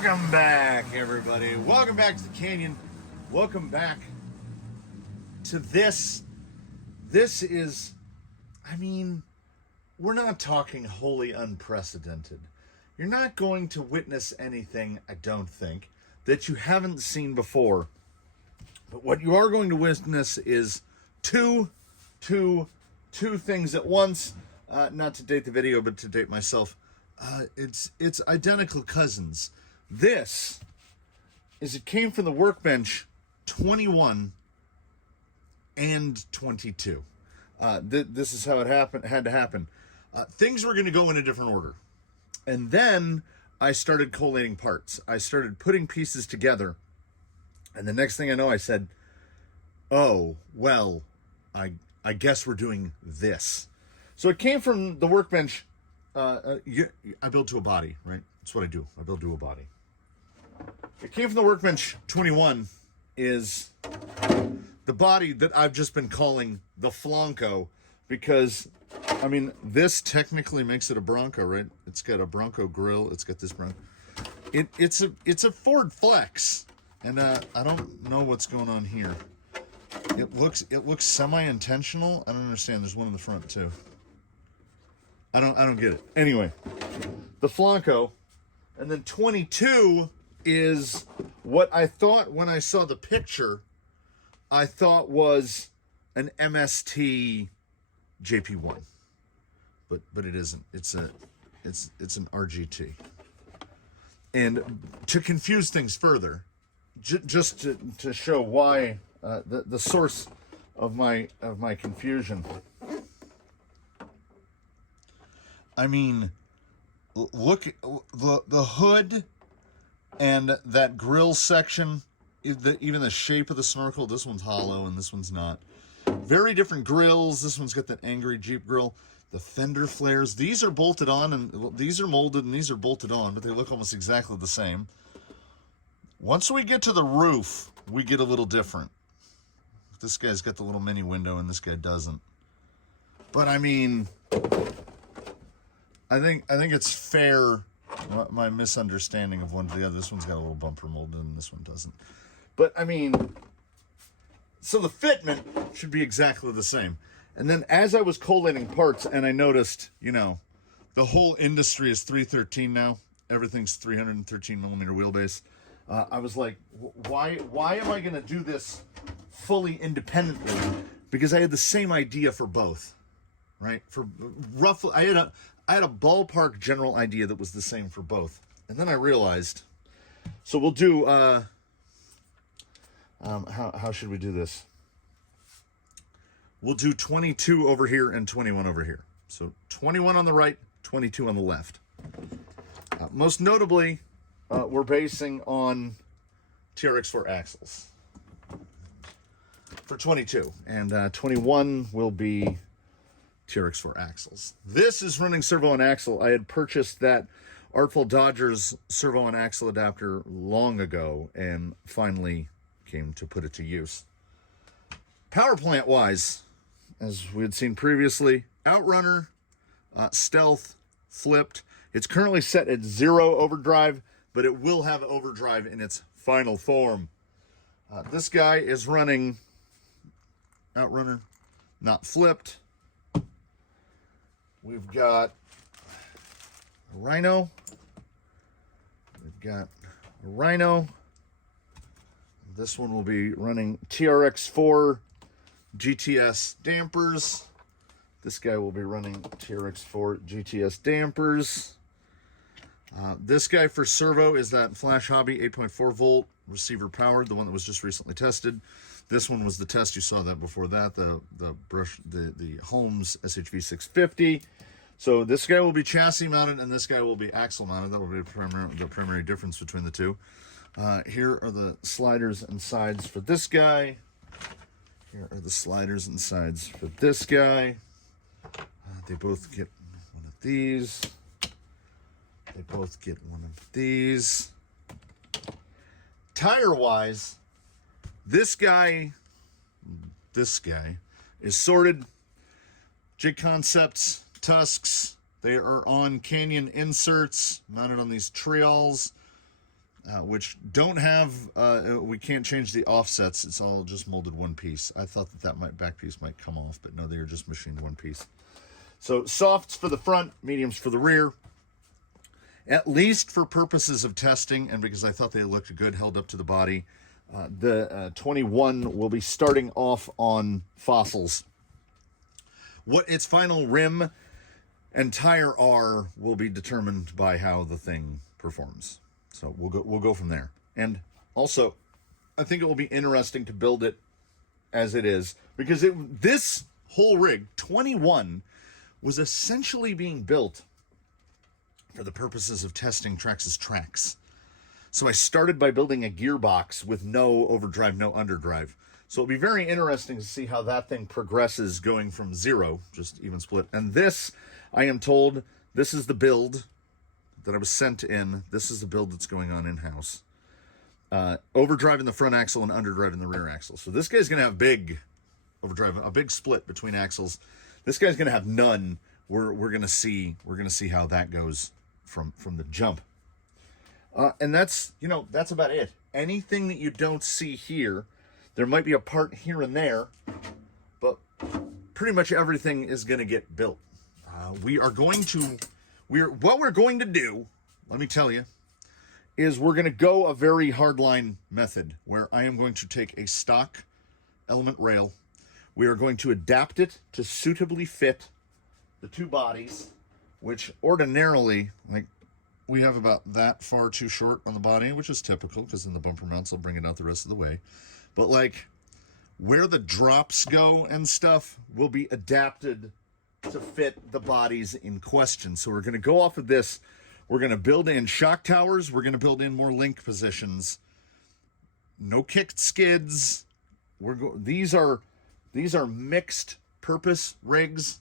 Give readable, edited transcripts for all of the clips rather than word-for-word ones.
Welcome back, everybody. Welcome back to the Canyon. Welcome back to this. This is, we're not talking wholly unprecedented. You're not going to witness anything, I don't think, that you haven't seen before. But what you are going to witness is two things at once. Not to date the video, but to date myself. It's identical cousins. This it came from the workbench 21 and 22. This is how it had to happen. Things were going to go in a different order. And then I started collating parts. I started putting pieces together. And the next thing I know, I said, oh, well, I guess we're doing this. So it came from the workbench. I build to a body, right? That's what I do. I build to a body. It came from the workbench 21 is the body that I've just been calling the Flanco because, this technically makes it a Bronco, right? It's got a Bronco grill. It's got this Bronco. It's a Ford Flex, and I don't know what's going on here. It looks semi-intentional. I don't understand. There's one in the front too. I don't get it. Anyway, the Flanco, and then 22 is what I thought when I saw the picture. I thought was an MST JP1, but it isn't. It's an RGT. And to confuse things further, just to show why the source of my confusion. Look, the hood and that grill section, even the shape of the snorkel, this one's hollow and this one's not. Very different grills. This one's got that angry Jeep grill. The fender flares, these are bolted on, and these are molded and these are bolted on, but they look almost exactly the same. Once we get to the roof, we get a little different. This guy's got the little mini window and this guy doesn't. But I think it's fair, my misunderstanding of one to the other. This one's got a little bumper molded and this one doesn't. But so the fitment should be exactly the same. And then as I was collating parts and I noticed, the whole industry is 313 now. Everything's 313 millimeter wheelbase. I was like, why am I going to do this fully independently? Because I had the same idea for both, right? For roughly, I had a ballpark general idea that was the same for both. And then I realized, so we'll do, how should we do this? We'll do 22 over here and 21 over here. So 21 on the right, 22 on the left. Most notably, we're basing on TRX4 axles for 22. And 21 will be TRX4 axles. This is running servo and axle. I had purchased that Artful Dodgers servo and axle adapter long ago and finally came to put it to use. Power plant wise, as we had seen previously, Outrunner, Stealth, flipped. It's currently set at 0 overdrive, but it will have overdrive in its final form. This guy is running Outrunner, not flipped. We've got a Rhino. This one will be running TRX4 GTS dampers. This guy will be running TRX4 GTS dampers. This guy for servo is that Flash Hobby 8.4 volt receiver powered, the one that was just recently tested. This one was the test. You saw that before that, the Holmes SHV 650. So this guy will be chassis mounted and this guy will be axle mounted. That will be the primary difference between the two. Here are the sliders and sides for this guy. Here are the sliders and sides for this guy. They both get one of these. They both get one of these. Tire-wise, this guy is sorted. J Concepts, Tusks. They are on Canyon inserts, mounted on these trials. which don't have, we can't change the offsets. It's all just molded one piece. I thought that back piece might come off, but no, they are just machined one piece. So softs for the front, mediums for the rear. At least for purposes of testing, and because I thought they looked good, held up to the body, the 21 will be starting off on fossils. What its final rim and tire are will be determined by how the thing performs. So we'll go from there. And also, I think it will be interesting to build it as it is, because this whole rig, 21, was essentially being built for the purposes of testing Trax's tracks. So I started by building a gearbox with no overdrive, no underdrive. So it'll be very interesting to see how that thing progresses going from 0, just even split. And this, I am told, this is the build that I was sent in. This is the build that's going on in-house. Overdrive in the front axle and underdrive in the rear axle. So this guy's going to have big overdrive, a big split between axles. This guy's going to have none. We're going to see how that goes from the jump. And that's about it. Anything that you don't see here, there might be a part here and there, but pretty much everything is going to get built. What we're going to do, let me tell you, is we're going to go a very hardline method where I am going to take a stock element rail. We are going to adapt it to suitably fit the two bodies, which ordinarily, like, we have about that far too short on the body, which is typical because in the bumper mounts, I'll bring it out the rest of the way. But like where the drops go and stuff will be adapted to fit the bodies in question. So we're going to go off of this. We're going to build in shock towers. We're going to build in more link positions. No kicked skids. These are mixed purpose rigs.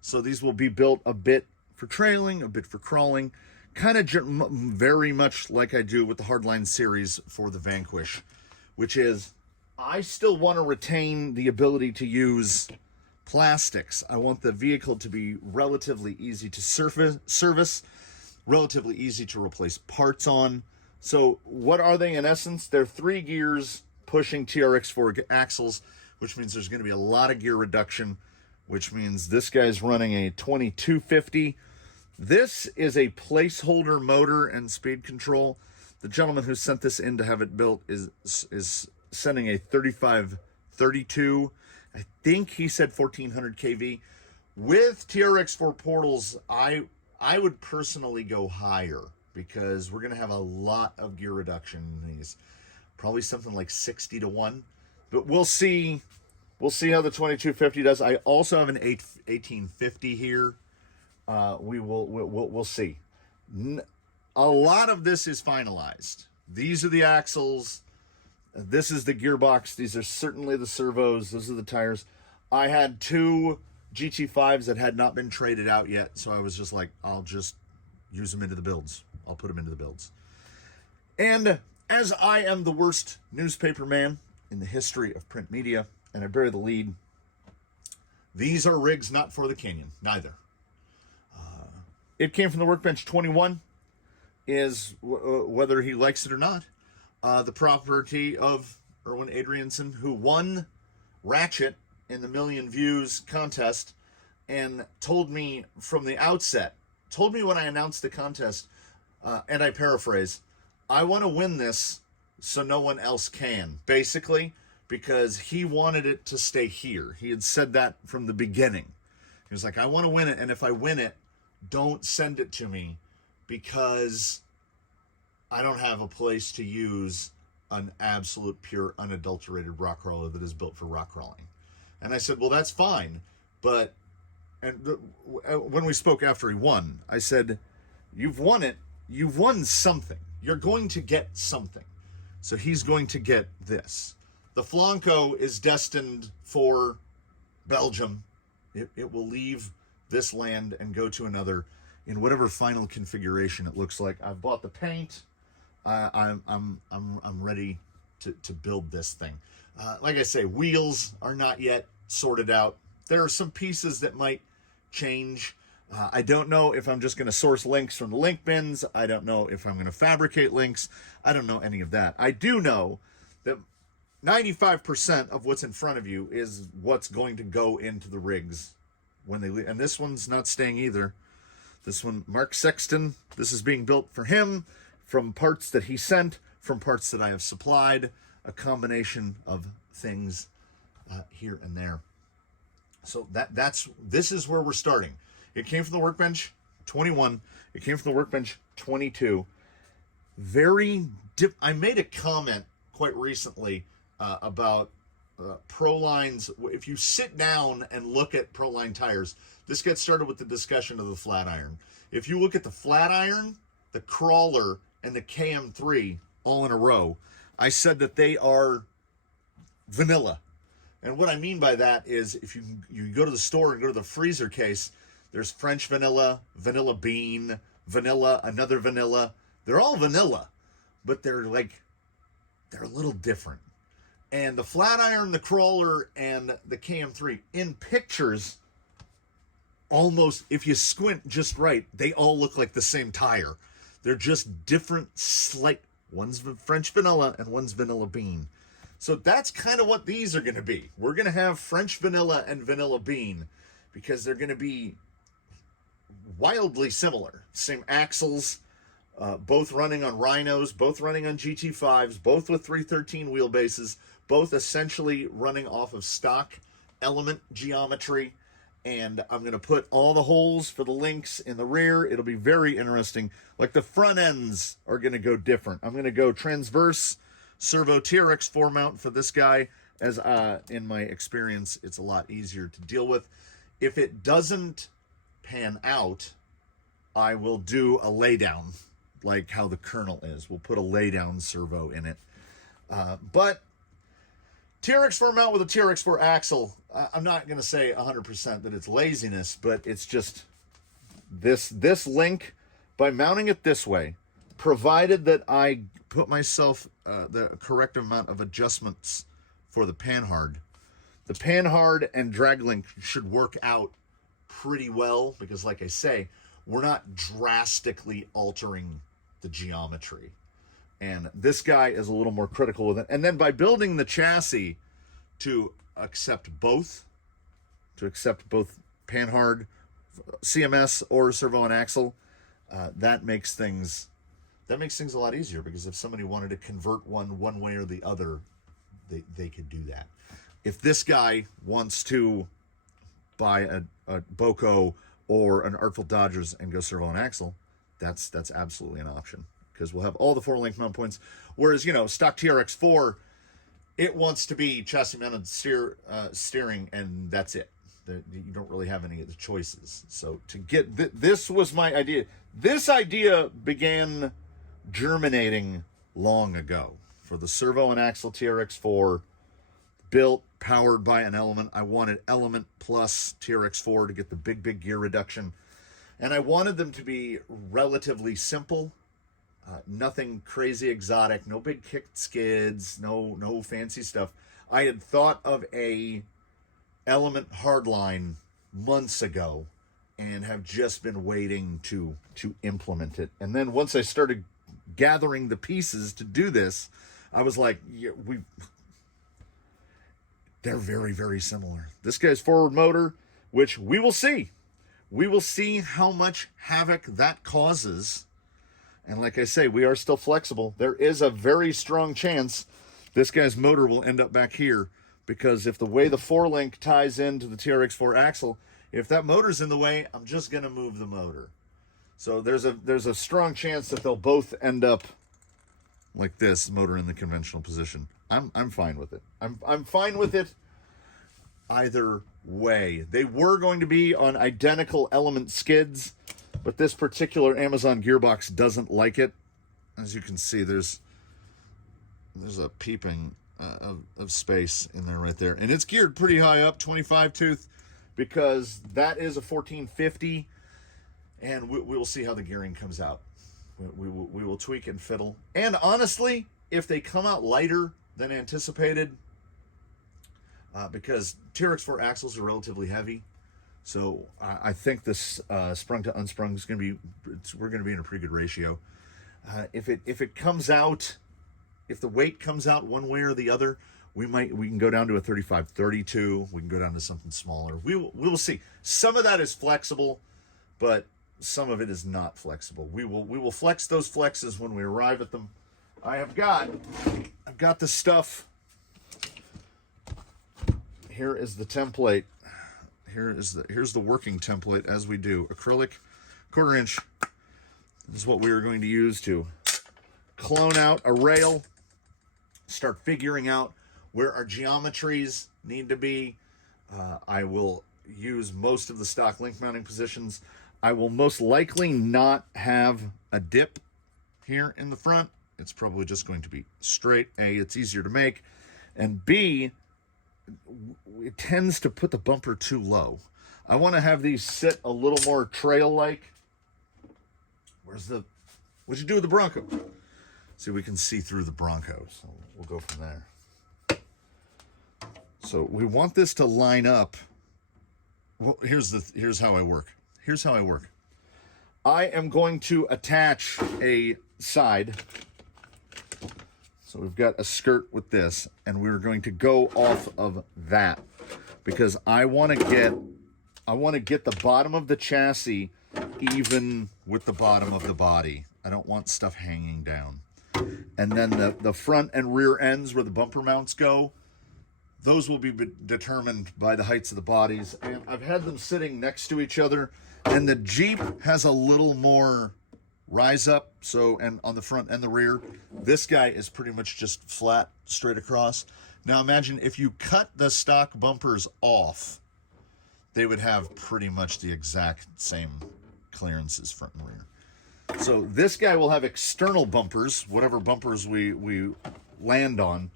So these will be built a bit for trailing, a bit for crawling, kind of very much like I do with the Hardline series for the Vanquish, which is I still want to retain the ability to use plastics. I want the vehicle to be relatively easy to service, relatively easy to replace parts on. So what are they in essence? They're 3 gears pushing TRX4 axles, which means there's going to be a lot of gear reduction, which means this guy's running a 2250. This is a placeholder motor and speed control. The gentleman who sent this in to have it built is sending a 3532. I think he said 1400 kV. With TRX4 portals, I would personally go higher because we're going to have a lot of gear reduction in these. Probably something like 60 to 1. But we'll see. We'll see how the 2250 does. I also have an 1850 here. We'll see. A lot of this is finalized. These are the axles. This is the gearbox. These are certainly the servos. Those are the tires. I had 2 GT5s that had not been traded out yet, so I was just like, I'll just use them into the builds. I'll put them into the builds. And as I am the worst newspaper man in the history of print media, and I bury the lead, these are rigs not for the Canyon, neither. It came from the Workbench 21, is, whether he likes it or not, the property of Erwin Adrianson, who won Ratchet in the Million Views contest and told me from the outset, told me when I announced the contest, and I paraphrase, I want to win this so no one else can, basically, because he wanted it to stay here. He had said that from the beginning. He was like, I want to win it, and if I win it, don't send it to me because I don't have a place to use an absolute pure unadulterated rock crawler that is built for rock crawling. And I said, well, that's fine. But when we spoke after he won, I said, you've won it. You've won something. You're going to get something. So he's going to get this. The Flanco is destined for Belgium. It will leave this land and go to another in whatever final configuration it looks like. I've bought the paint. I'm ready to build this thing. Like I say, wheels are not yet sorted out. There are some pieces that might change. I don't know if I'm just going to source links from the link bins. I don't know if I'm going to fabricate links. I don't know any of that. I do know that 95% of what's in front of you is what's going to go into the rigs when they leave. And this one's not staying either. This one, Mark Sexton, this is being built for him from parts that he sent, from parts that I have supplied, a combination of things here and there. So this is where we're starting. It came from the Workbench 21. It came from the Workbench 22. I made a comment quite recently about Proline's. If you sit down and look at Proline tires, this gets started with the discussion of the flat iron. If you look at the flat iron, the crawler, and the KM3 all in a row, I said that they are vanilla. And what I mean by that is if you go to the store and go to the freezer case, there's French vanilla, vanilla bean, vanilla, another vanilla. They're all vanilla, but they're a little different. And the flat iron, the crawler, and the KM3 in pictures, almost, if you squint just right, they all look like the same tire. They're just different, one's French vanilla and one's vanilla bean. So that's kind of what these are going to be. We're going to have French vanilla and vanilla bean because they're going to be wildly similar. Same axles, both running on Rhinos, both running on GT5s, both with 313 wheelbases, both essentially running off of stock element geometry. And I'm going to put all the holes for the links in the rear. It'll be very interesting. Like the front ends are going to go different. I'm going to go transverse servo TRX4 mount for this guy, as in my experience, it's a lot easier to deal with. If it doesn't pan out, I will do a laydown, like how the Colonel is. We'll put a laydown servo in it. But TRX4 mount with a TRX4 axle, I'm not going to say 100% that it's laziness, but it's just this link, by mounting it this way, provided that I put myself the correct amount of adjustments for the panhard. The panhard and drag link should work out pretty well because, like I say, we're not drastically altering the geometry. And this guy is a little more critical with it. And then by building the chassis to accept both panhard, CMS, or servo and axle, that makes things a lot easier, because if somebody wanted to convert one way or the other, they could do that. If this guy wants to buy a Boco or an Artful Dodgers and go servo and axle, that's absolutely an option, because we'll have all the 4-link mount points. Whereas, stock TRX4, it wants to be chassis mounted steering, and that's it. You don't really have any of the choices. So to get this was my idea. This idea began germinating long ago for the servo and axle TRX4, built, powered by an Element. I wanted Element plus TRX4 to get the big gear reduction. And I wanted them to be relatively simple, nothing crazy exotic, no big kicked skids, no fancy stuff. I had thought of a Element hardline months ago and have just been waiting to implement it. And then once I started gathering the pieces to do this, I was like, they're very, very similar. This guy's forward motor, which we will see. We will see how much havoc that causes. And like I say, we are still flexible. There is a very strong chance this guy's motor will end up back here, because if the way the 4-link ties into the TRX4 axle, if that motor's in the way, I'm just going to move the motor. So there's a strong chance that they'll both end up like this, motor in the conventional position. I'm fine with it. I'm fine with it either way. They were going to be on identical Element skids, but this particular Amazon gearbox doesn't like it. As you can see, there's a peeping of space in there right there. And it's geared pretty high up, 25 tooth, because that is a 1450, and we will see how the gearing comes out. We will tweak and fiddle. And honestly, if they come out lighter than anticipated, because TRX4 axles are relatively heavy, So I think this sprung to unsprung is going to be, we're going to be in a pretty good ratio. If it comes out, if the weight comes out one way or the other, we can go down to a 35-32. We can go down to something smaller. We will see. Some of that is flexible, but some of it is not flexible. We will flex those flexes when we arrive at them. I've got the stuff. Here is the template. Here's the working template as we do. Acrylic, 1/4 inch. This is what we are going to use to clone out a rail, start figuring out where our geometries need to be. I will use most of the stock link mounting positions. I will most likely not have a dip here in the front. It's probably just going to be straight. A, it's easier to make, and B, it tends to put the bumper too low. I want to have these sit a little more trail-like. What'd you do with the Bronco? See, we can see through the Bronco, so we'll go from there. So we want this to line up. Well, here's how I work. Here's how I work. I am going to attach a side. So we've got a skirt with this, and we're going to go off of that because I want to get the bottom of the chassis even with the bottom of the body. I don't want stuff hanging down. And then the front and rear ends where the bumper mounts go, those will be determined by the heights of the bodies. And I've had them sitting next to each other, and the Jeep has a little more rise up, so, and on the front and the rear. This guy is pretty much just flat, straight across. Now imagine if you cut the stock bumpers off, they would have pretty much the exact same clearances front and rear. So this guy will have external bumpers, whatever bumpers we land on,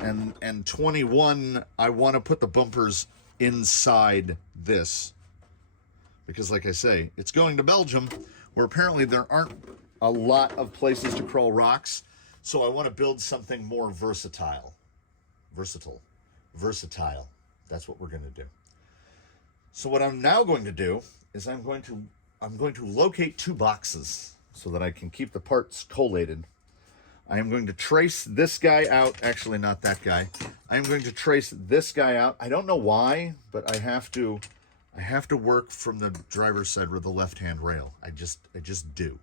and 21, I want to put the bumpers inside this, because like I say, it's going to Belgium, where apparently there aren't a lot of places to crawl rocks. So I want to build something more versatile. Versatile. That's what we're going to do. So what I'm now going to do is I'm going to locate 2 boxes so that I can keep the parts collated. I am going to trace this guy out. Actually, not that guy. I am going to trace this guy out. I don't know why, but I have to work from the driver's side with the left-hand rail. I just do.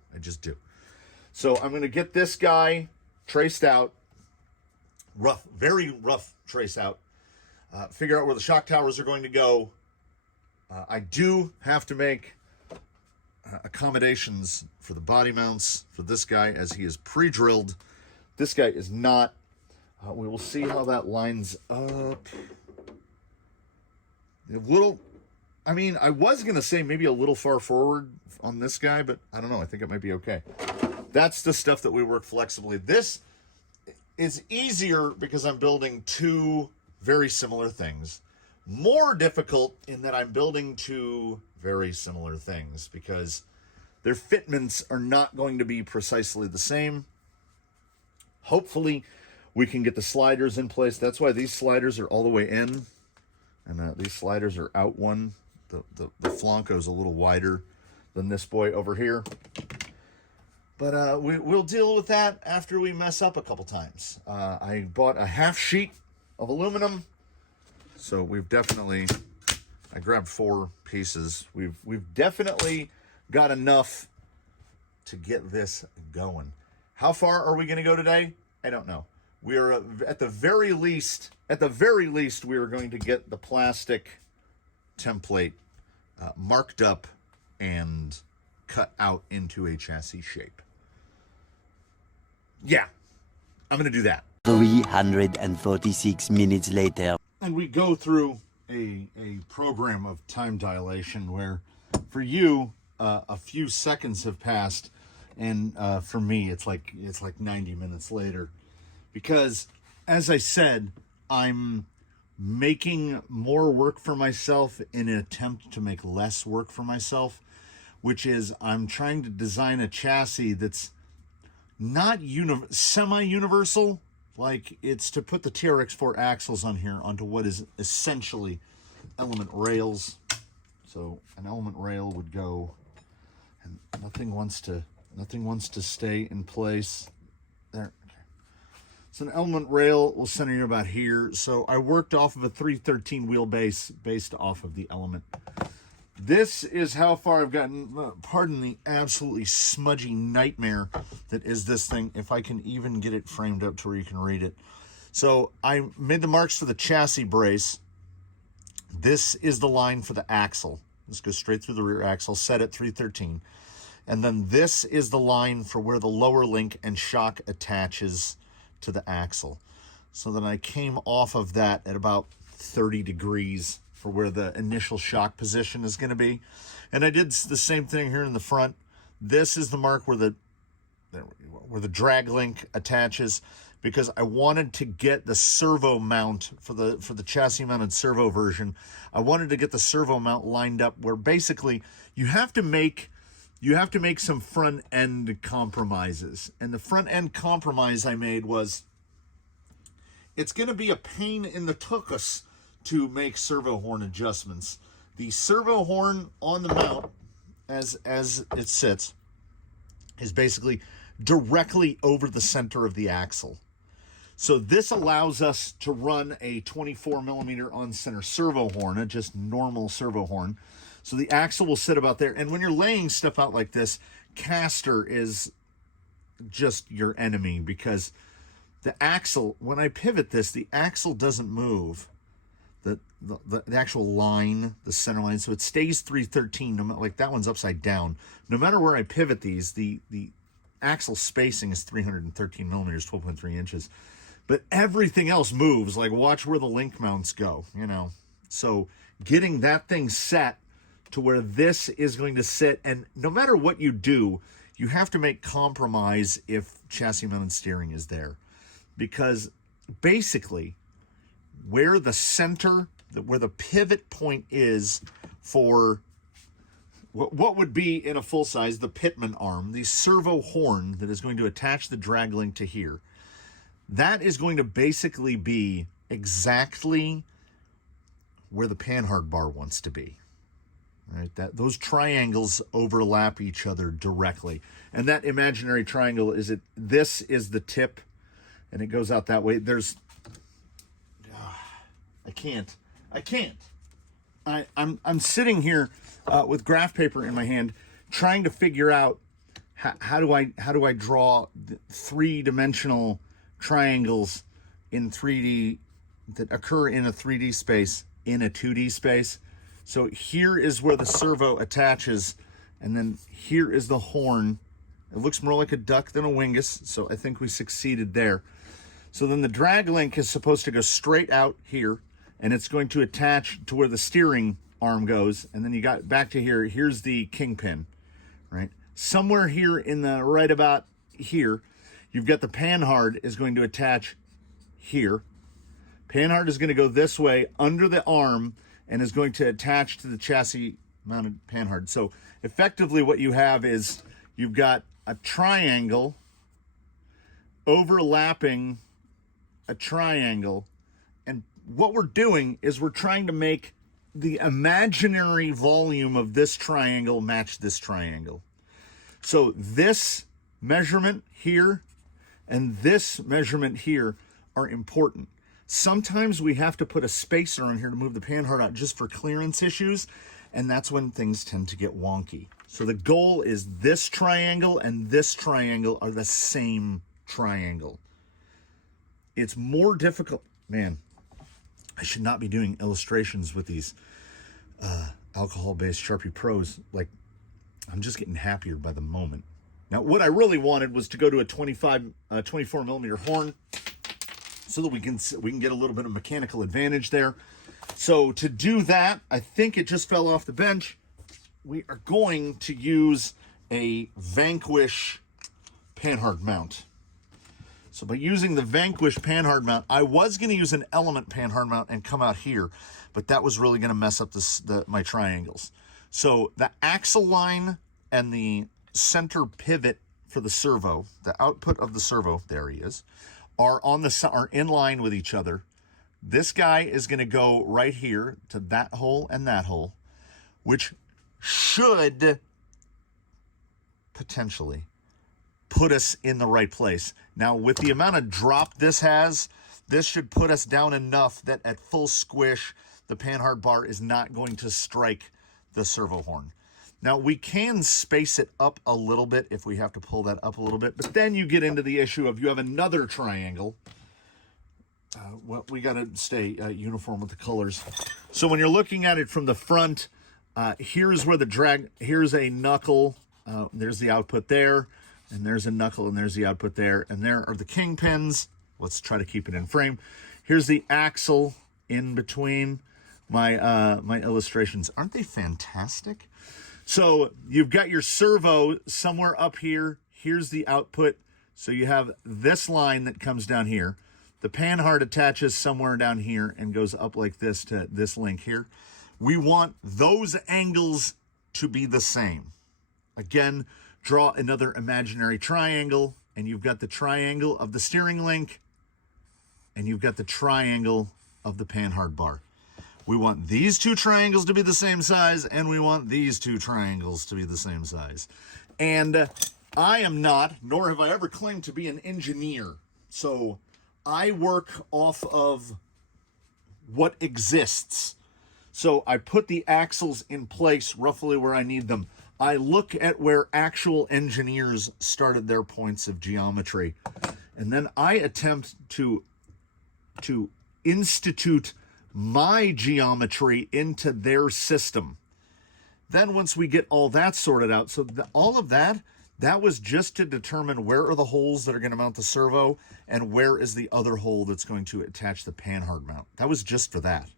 So I'm going to get this guy traced out, rough, very rough trace out, figure out where the shock towers are going to go. I do have to make accommodations for the body mounts for this guy, as he is pre-drilled. This guy is not. We will see how that lines up. A little, I mean, I was going to say maybe a little far forward on this guy, but I don't know. I think it might be okay. That's the stuff that we work flexibly. This is easier because I'm building 2 very similar things. More difficult in that I'm building 2 very similar things because their fitments are not going to be precisely the same. Hopefully, we can get the sliders in place. That's why these sliders are all the way in, and these sliders are out one. The flanco is a little wider than this boy over here. But we'll deal with that after we mess up a couple times. I bought a half sheet of aluminum, so we've definitely, I grabbed 4 pieces. We've definitely got enough to get this going. How far are we going to go today? I don't know. We are at the very least, we are going to get the plastic template marked up and cut out into a chassis shape. Yeah, I'm going to do that. 346 minutes later. And we go through a program of time dilation where for you, a few seconds have passed, and for me, it's like 90 minutes later. Because, as I said, I'm making more work for myself in an attempt to make less work for myself, which is I'm trying to design a chassis that's not semi-universal. Like, it's to put the TRX4 axles on here onto what is essentially element rails. So an element rail would go, and nothing wants to stay in place. There. So an element rail will center you about here. So I worked off of a 313 wheelbase based off of the element. This is how far I've gotten. Pardon the absolutely smudgy nightmare that is this thing, if I can even get it framed up to where you can read it. So I made the marks for the chassis brace. This is the line for the axle. This goes straight through the rear axle, set at 313. And then this is the line for where the lower link and shock attaches to the axle. So then I came off of that at about 30 degrees for where the initial shock position is going to be. And I did the same thing here in the front. This is the mark where the drag link attaches, because I wanted to get the servo mount for the chassis mounted servo version. I wanted to get the servo mount lined up where basically you have to make some front end compromises. And the front end compromise I made was, it's going to be a pain in the tuchus to make servo horn adjustments. The servo horn on the mount, as it sits, is basically directly over the center of the axle. So this allows us to run a 24 millimeter on center servo horn, a just normal servo horn. So the axle will sit about there. And when you're laying stuff out like this, caster is just your enemy, because the axle, when I pivot this, the axle doesn't move. The actual line, the center line, so it stays 313. No matter, like that one's upside down. No matter where I pivot these, the axle spacing is 313 millimeters, 12.3 inches. But everything else moves. Like, watch where the link mounts go, you know. So getting that thing set to where this is going to sit, and no matter what you do, you have to make compromise if chassis mounted steering is there. Because basically, where the center, where the pivot point is for what would be in a full size, the pitman arm, the servo horn that is going to attach the drag link to here, that is going to basically be exactly where the panhard bar wants to be. Right? Those triangles overlap each other directly. And that imaginary triangle this is the tip, and it goes out that way. I can't. I'm sitting here with graph paper in my hand, trying to figure out how do I draw three-dimensional triangles in 3D that occur in a 3D space in a 2D space. So here is where the servo attaches, and then here is the horn. It looks more like a duck than a wingus, so I think we succeeded there. So then the drag link is supposed to go straight out here, and it's going to attach to where the steering arm goes. And then you got back to here. Here's the kingpin, right? Somewhere here in the right about here, you've got the panhard is going to attach here. Panhard is going to go this way under the arm and is going to attach to the chassis mounted panhard. So effectively what you have is you've got a triangle overlapping a triangle. And what we're doing is we're trying to make the imaginary volume of this triangle match this triangle. So this measurement here and this measurement here are important. Sometimes we have to put a spacer on here to move the panhard out just for clearance issues, and that's when things tend to get wonky. So the goal is this triangle and this triangle are the same triangle. It's more difficult. Man, I should not be doing illustrations with these alcohol-based Sharpie Pros. Like, I'm just getting happier by the moment. Now, what I really wanted was to go to a 24 millimeter horn so that we can get a little bit of mechanical advantage there. So to do that, I think it just fell off the bench. We are going to use a Vanquish panhard mount. So by using the Vanquish panhard mount, I was going to use an Element panhard mount and come out here, but that was really going to mess up my triangles. So the axle line and the center pivot for the servo, the output of the servo, there he is, are in line with each other. This guy is going to go right here to that hole and that hole. which should potentially put us in the right place. Now, with the amount of drop this has, this should put us down enough that at full squish, the panhard bar is not going to strike the servo horn. Now, we can space it up a little bit if we have to pull that up a little bit, but then you get into the issue of you have another triangle. Well, we got to stay uniform with the colors. So when you're looking at it from the front, here's where the drag, here's a knuckle, there's the output there, and there's a knuckle, and there's the output there, and there are the kingpins. Let's try to keep it in frame. Here's the axle in between. My illustrations, aren't they fantastic? So you've got your servo somewhere up here. Here's the output. So you have this line that comes down here. The panhard attaches somewhere down here and goes up like this to this link here. We want those angles to be the same. Again, draw another imaginary triangle, and you've got the triangle of the steering link, and you've got the triangle of the panhard bar. We want these two triangles to be the same size, and we want these two triangles to be the same size. And I am not, nor have I ever claimed to be an engineer. So I work off of what exists. So I put the axles in place roughly where I need them. I look at where actual engineers started their points of geometry, and then I attempt to institute my geometry into their system. Then once we get all that sorted out, so all of that was just to determine where are the holes that are going to mount the servo and where is the other hole that's going to attach the panhard mount. That was just for that.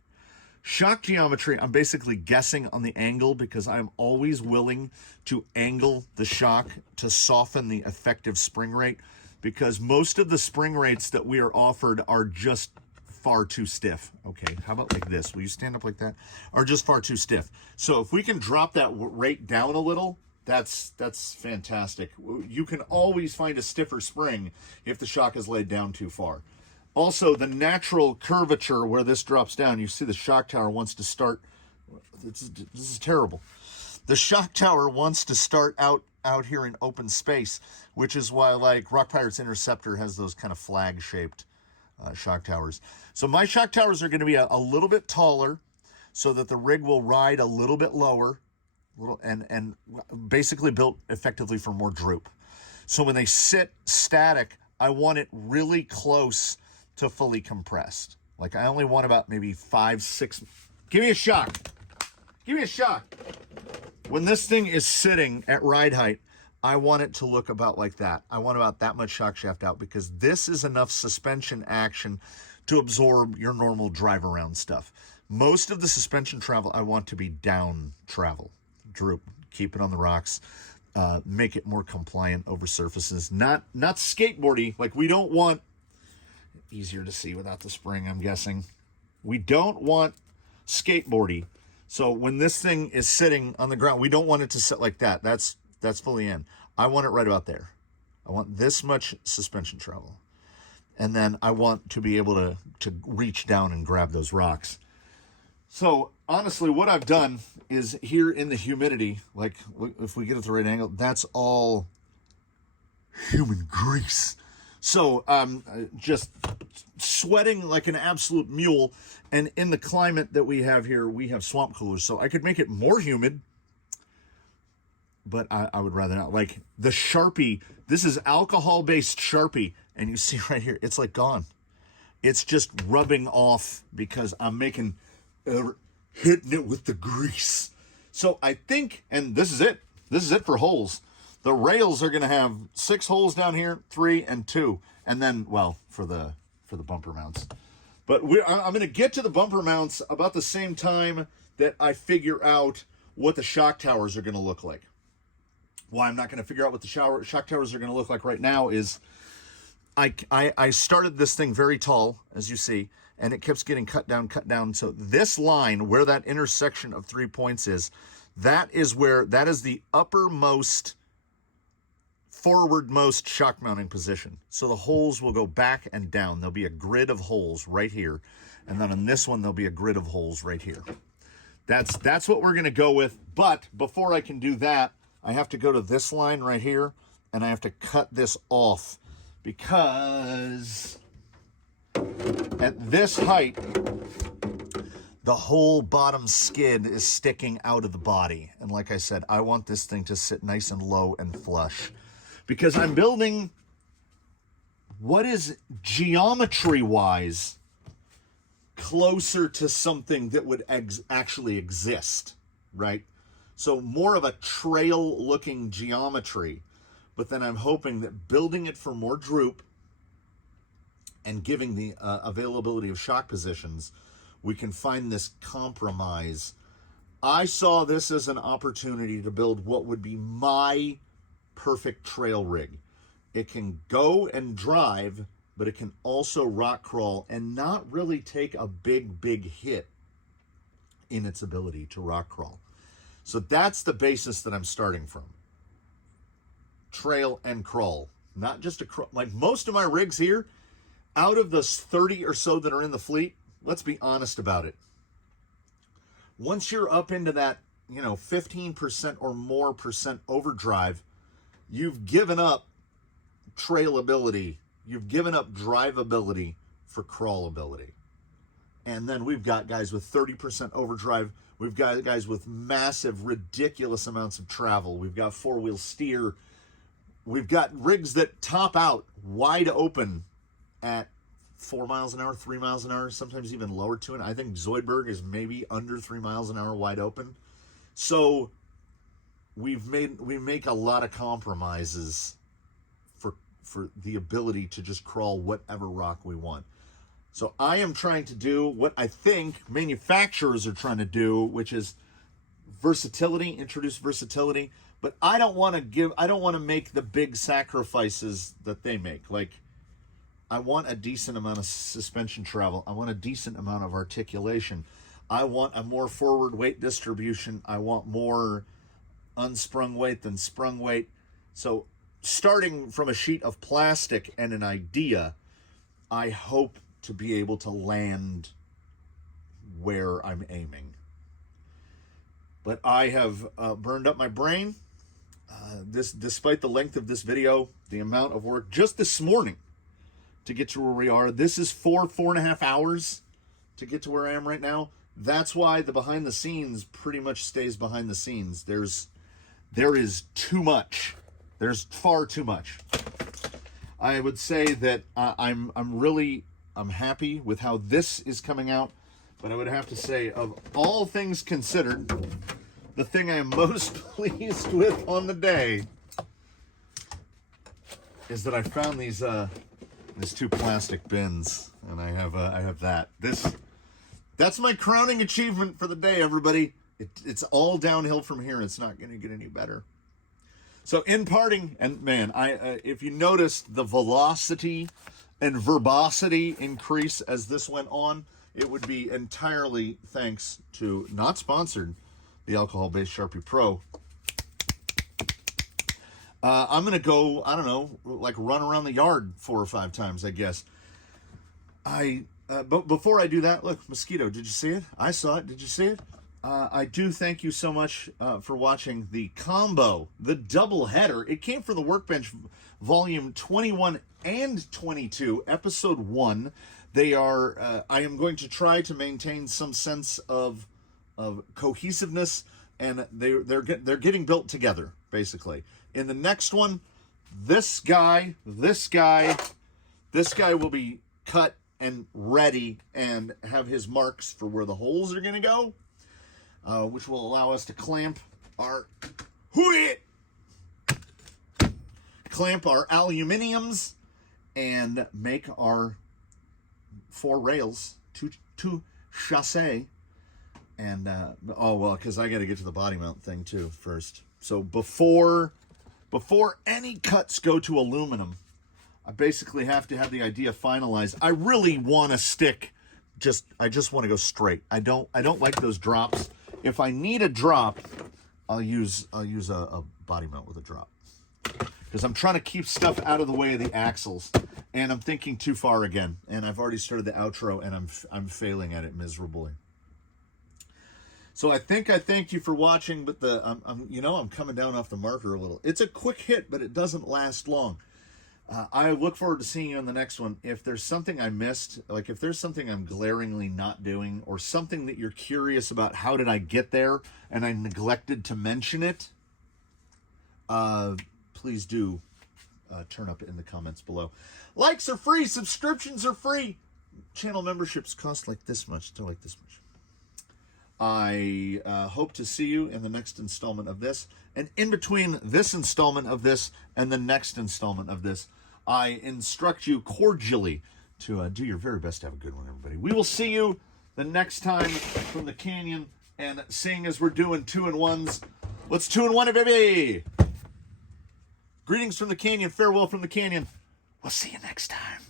Shock geometry, I'm basically guessing on the angle because I'm always willing to angle the shock to soften the effective spring rate, because most of the spring rates that we are offered are just far too stiff. Okay, how about like this? Will you stand up like that? Are just far too stiff. So if we can drop that rate down a little, that's fantastic. You can always find a stiffer spring if the shock is laid down too far. Also, the natural curvature where this drops down, you see the shock tower wants to start, this is terrible. The shock tower wants to start out here in open space, which is why, like, Rock Pirate's Interceptor has those kind of flag-shaped shock towers. So my shock towers are going to be a little bit taller so that the rig will ride a little bit lower, and basically built effectively for more droop. So when they sit static, I want it really close to fully compressed. Like, I only want about maybe 5, 6. Give me a shock. Give me a shock. When this thing is sitting at ride height, I want it to look about like that. I want about that much shock shaft out, because this is enough suspension action to absorb your normal drive around stuff. Most of the suspension travel I want to be down travel. Droop, keep it on the rocks, make it more compliant over surfaces. Not skateboardy. Like, we don't want, easier to see without the spring, I'm guessing. We don't want skateboardy. So when this thing is sitting on the ground, we don't want it to sit like that. That's fully in. I want it right about there. I want this much suspension travel. And then I want to be able to reach down and grab those rocks. So honestly, what I've done is here in the humidity, like if we get at the right angle, that's all human grease. So I'm just sweating like an absolute mule. And in the climate that we have here, we have swamp coolers. So I could make it more humid, but I would rather not. Like the Sharpie, this is alcohol-based Sharpie. And you see right here, it's like gone. It's just rubbing off because I'm hitting it with the grease. So I think, and this is it. This is it for holes. The rails are going to have 6 holes down here, 3 and 2. And then, well, for the bumper mounts. But I'm going to get to the bumper mounts about the same time that I figure out what the shock towers are going to look like. Why I'm not going to figure out what the shock towers are going to look like right now is I started this thing very tall, as you see, and it keeps getting cut down. So this line, where that intersection of 3 points is, that is the uppermost, forwardmost shock mounting position. So the holes will go back and down. There'll be a grid of holes right here. And then on this one, there'll be a grid of holes right here. That's what we're going to go with. But before I can do that, I have to go to this line right here, and I have to cut this off, because at this height, the whole bottom skid is sticking out of the body. And like I said, I want this thing to sit nice and low and flush, because I'm building what is geometry-wise closer to something that would actually exist, right? So more of a trail-looking geometry, but then I'm hoping that building it for more droop and giving the availability of shock positions, we can find this compromise. I saw this as an opportunity to build what would be my perfect trail rig. It can go and drive, but it can also rock crawl and not really take a big hit in its ability to rock crawl. So that's the basis that I'm starting from. Trail and crawl. Not just a crawl. Like most of my rigs here, out of the 30 or so that are in the fleet, let's be honest about it. Once you're up into that, 15% or more percent overdrive, you've given up trail ability. You've given up drivability for crawl ability. And then we've got guys with 30% overdrive. We've got guys with massive, ridiculous amounts of travel. We've got four-wheel steer. We've got rigs that top out wide open at 4 miles an hour, 3 miles an hour, sometimes even lower to it. I think Zoidberg is maybe under 3 miles an hour wide open. So we make a lot of compromises for the ability to just crawl whatever rock we want. So I am trying to do what I think manufacturers are trying to do, which is versatility, introduce versatility. But I don't want to make the big sacrifices that they make. Like, I want a decent amount of suspension travel. I want a decent amount of articulation. I want a more forward weight distribution. I want more unsprung weight than sprung weight. So starting from a sheet of plastic and an idea, I hope to be able to land where I'm aiming. But I have burned up my brain. Despite the length of this video, the amount of work just this morning to get to where we are. This is 4.5 hours to get to where I am right now. That's why the behind the scenes pretty much stays behind the scenes. There is too much. There's far too much. I would say that I'm happy with how this is coming out, but I would have to say, of all things considered, the thing I am most pleased with on the day is that I found these two plastic bins, and I have that. That's my crowning achievement for the day, everybody. It's all downhill from here. It's not going to get any better. So in parting, and man, if you noticed the velocity and verbosity increase as this went on, it would be entirely thanks to, not sponsored, the alcohol-based Sharpie Pro. I'm going to go, I don't know, like run around the yard 4 or 5 times, I guess. But before I do that, look, mosquito, did you see it? I saw it. Did you see it? I do thank you so much for watching the combo, the double header. It came from the Workbench Volume 21 and 22, Episode 1. They are, I am going to try to maintain some sense of cohesiveness, and they're getting built together, basically. In the next one, this guy will be cut and ready and have his marks for where the holes are going to go, which will allow us to clamp our aluminiums and make our 4 rails, two chassis. And, because I got to get to the body mount thing too first. So before any cuts go to aluminum, I basically have to have the idea finalized. I really want to stick, I just want to go straight. I don't like those drops. If I need a drop, I'll use a body mount with a drop, because I'm trying to keep stuff out of the way of the axles, and I'm thinking too far again. And I've already started the outro, and I'm failing at it miserably. So I thank you for watching, but I'm coming down off the marker a little. It's a quick hit, but it doesn't last long. I look forward to seeing you on the next one. If there's something I missed, like if there's something I'm glaringly not doing, or something that you're curious about, how did I get there, and I neglected to mention it, please do turn up in the comments below. Likes are free, subscriptions are free. Channel memberships cost like this much. They're like this much. I hope to see you in the next installment of this. And in between this installment of this and the next installment of this, I instruct you cordially to do your very best to have a good one, everybody. We will see you the next time from the canyon. And seeing as we're doing 2-in-1s, let's 2-in-1 it, baby! Greetings from the canyon. Farewell from the canyon. We'll see you next time.